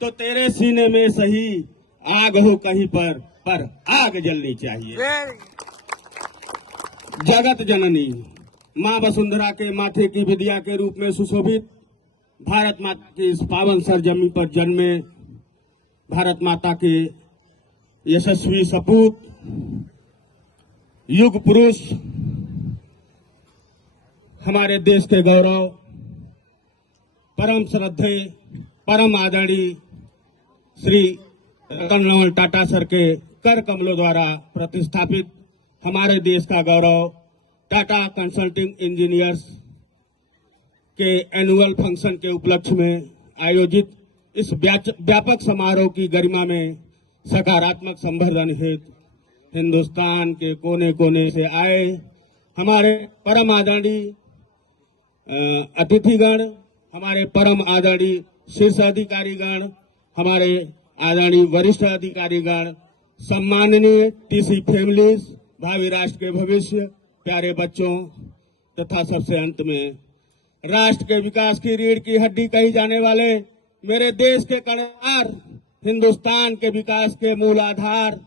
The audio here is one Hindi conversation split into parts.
तो तेरे सीने में सही आग हो कहीं पर आग जलनी चाहिए। जगत जननी मां वसुंधरा के माथे की विद्या के रूप में सुशोभित भारत माता की इस पावन सरजमी पर जन्मे भारत माता के यशस्वी सपूत युग पुरुष, हमारे देश के गौरव, परम श्रद्धेय परम आदरणीय श्री रतन लाल टाटा सर के कर कमलों द्वारा प्रतिष्ठापित हमारे देश का गौरव टाटा कंसल्टिंग इंजीनियर्स के एनुअल फंक्शन के उपलक्ष्य में आयोजित इस व्यापक समारोह की गरिमा में सकारात्मक संवर्धन हेतु हिंदुस्तान के कोने कोने से आए हमारे परम आदरणीय अतिथिगण, हमारे परम आदरणीय शीर्ष अधिकारीगण, हमारे आदरणीय वरिष्ठ अधिकारीगण, सम्माननीय टीसी फैमिलीज, भावी राष्ट्र के भविष्य, प्यारे बच्चों तथा सबसे अंत में राष्ट्र के विकास की रीढ़ की हड्डी कही जाने वाले मेरे देश के कर्णधार, हिंदुस्तान के विकास के मूल आधार,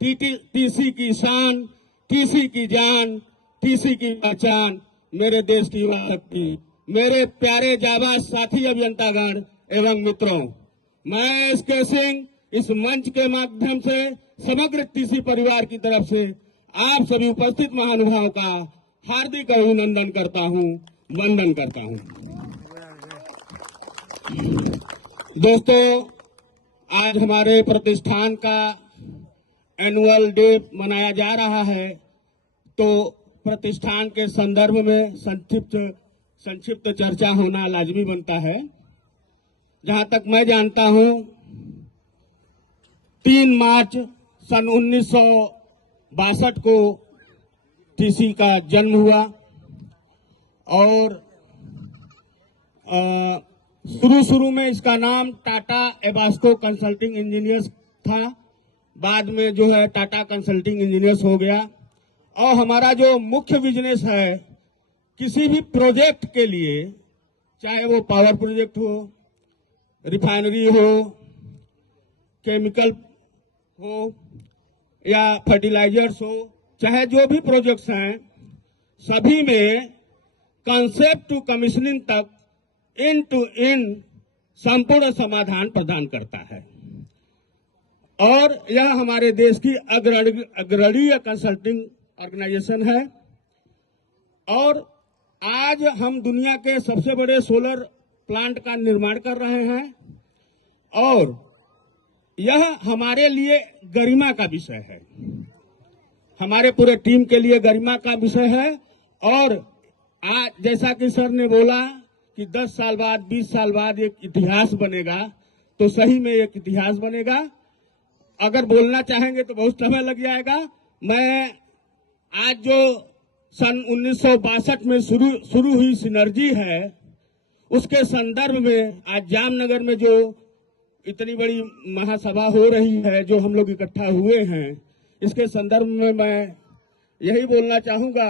टीसी की शान, टीसी की जान, टीसी की पहचान, मेरे देश की युवा शक्ति, मेरे प्यारे जाबाज साथी अभियंतागण एवं मित्रों, मैं एसके सिंह इस मंच के माध्यम से समग्र टीसी परिवार की तरफ से आप सभी उपस्थित महानुभावों का हार्दिक अभिनंदन करता हूं, वंदन करता हूं। दोस्तों, आज हमारे प्रतिष्ठान का एनुअल डे मनाया जा रहा है, तो प्रतिष्ठान के संदर्भ में संक्षिप्त चर्चा होना लाजमी बनता है। जहां तक मैं जानता हूं 3 मार्च सन 1962 को टीसी का जन्म हुआ और शुरू में इसका नाम टाटा एबास्को कंसल्टिंग इंजीनियर्स था। बाद में जो है टाटा कंसल्टिंग इंजीनियर्स हो गया। और हमारा जो मुख्य बिजनेस है, किसी भी प्रोजेक्ट के लिए, चाहे वो पावर प्रोजेक्ट हो, रिफाइनरी हो, केमिकल हो या फर्टिलाइजर्स हो, चाहे जो भी प्रोजेक्ट्स हैं, सभी में कंसेप्ट टू कमीशनिंग तक इन टू इन संपूर्ण समाधान प्रदान करता है। और यह हमारे देश की अग्रणीय कंसल्टिंग ऑर्गेनाइजेशन है। और आज हम दुनिया के सबसे बड़े सोलर प्लांट का निर्माण कर रहे हैं और यह हमारे लिए गरिमा का विषय है, हमारे पूरे टीम के लिए गरिमा का विषय है। और आज जैसा कि सर ने बोला कि 10 साल बाद, 20 साल बाद एक इतिहास बनेगा, तो सही में एक इतिहास बनेगा। अगर बोलना चाहेंगे तो बहुत समय लग जाएगा। मैं आज जो सन 1962 में शुरू हुई सिनर्जी है, उसके संदर्भ में आज जामनगर में जो इतनी बड़ी महासभा हो रही है, जो हम लोग इकट्ठा हुए हैं, इसके संदर्भ में मैं यही बोलना चाहूंगा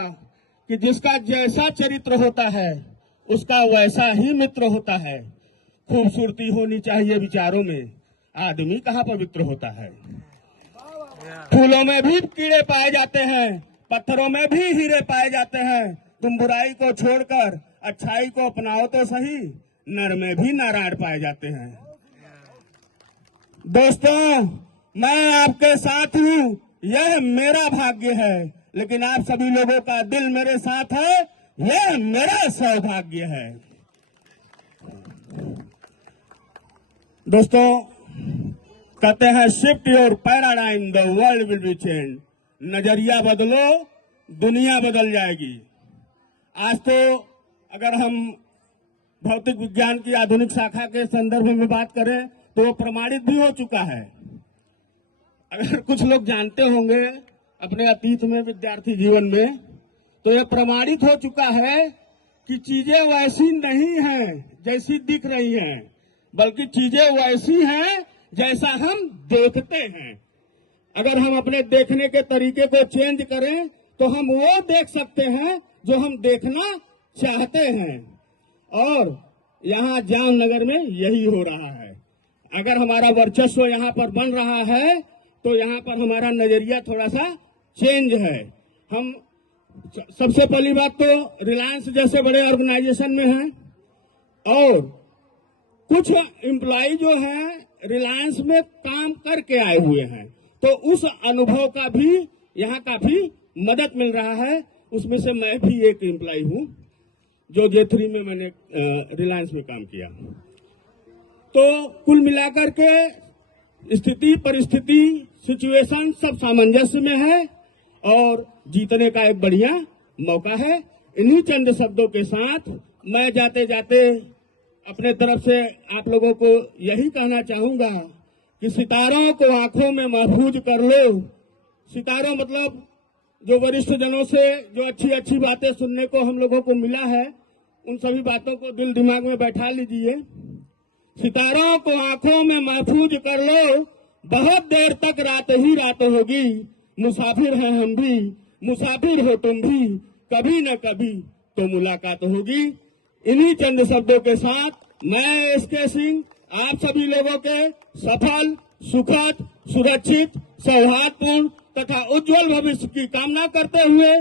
कि जिसका जैसा चरित्र होता है उसका वैसा ही मित्र होता है। खूबसूरती होनी चाहिए विचारों में, आदमी कहाँ पवित्र होता है। फूलों में भी कीड़े पाए जाते हैं, पत्थरों में भी हीरे पाए जाते हैं। तुम बुराई को छोड़कर अच्छाई को अपनाओ तो सही, नर में भी नारायण पाए जाते हैं। दोस्तों, मैं आपके साथ हूं, यह मेरा भाग्य है, लेकिन आप सभी लोगों का दिल मेरे साथ है, यह मेरा सौभाग्य है। दोस्तों, कहते हैं shift your paradigm, the world will be change. नजरिया बदलो, दुनिया बदल जाएगी। आज तो अगर हम भौतिक विज्ञान की आधुनिक शाखा के संदर्भ में बात करें तो वो प्रमाणित भी हो चुका है। अगर कुछ लोग जानते होंगे अपने अतीत में, विद्यार्थी जीवन में, तो यह प्रमाणित हो चुका है कि चीजें वैसी नहीं हैं जैसी दिख रही हैं, बल्कि चीजें वैसी हैं जैसा हम देखते हैं। अगर हम अपने देखने के तरीके को चेंज करें तो हम वो देख सकते हैं जो हम देखना चाहते हैं। और यहाँ जामनगर में यही हो रहा है। अगर हमारा वर्चस्व यहाँ पर बन रहा है तो यहाँ पर हमारा नजरिया थोड़ा सा चेंज है। हम सबसे पहली बात तो रिलायंस जैसे बड़े ऑर्गेनाइजेशन में हैं और कुछ एम्प्लॉय जो हैं रिलायंस में काम करके आए हुए हैं, तो उस अनुभव का भी यहाँ काफी मदद मिल रहा है। उसमें से मैं भी एक एम्प्लॉय हूँ जो J3 में मैंने रिलायंस में काम किया। तो कुल मिलाकर के स्थिति परिस्थिति सिचुएशन सब सामंजस्य में है और जीतने का एक बढ़िया मौका है। इन्हीं चंद शब्दों के साथ मैं जाते जाते अपने तरफ से आप लोगों को यही कहना चाहूंगा कि सितारों को आंखों में महफूज कर लो। सितारों मतलब जो वरिष्ठ जनों से जो अच्छी अच्छी बातें सुनने को हम लोगों को मिला है, उन सभी बातों को दिल दिमाग में बैठा लीजिए। सितारों को आंखों में महफूज कर लो, बहुत देर तक रात ही रात होगी। मुसाफिर हैं हम भी, मुसाफिर हो तुम भी, कभी न कभी तो मुलाकात होगी। इन्हीं चंद शब्दों के साथ मैं SK सिंह आप सभी लोगों के सफल, सुखद, सुरक्षित, सौहार्दपूर्ण तथा उज्जवल भविष्य की कामना करते हुए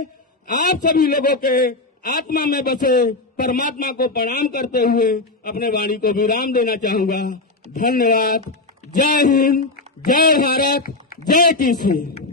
आप सभी लोगों के आत्मा में बसे परमात्मा को प्रणाम करते हुए अपने वाणी को विराम देना चाहूंगा। धन्यवाद। जय हिंद, जय भारत, जय TC।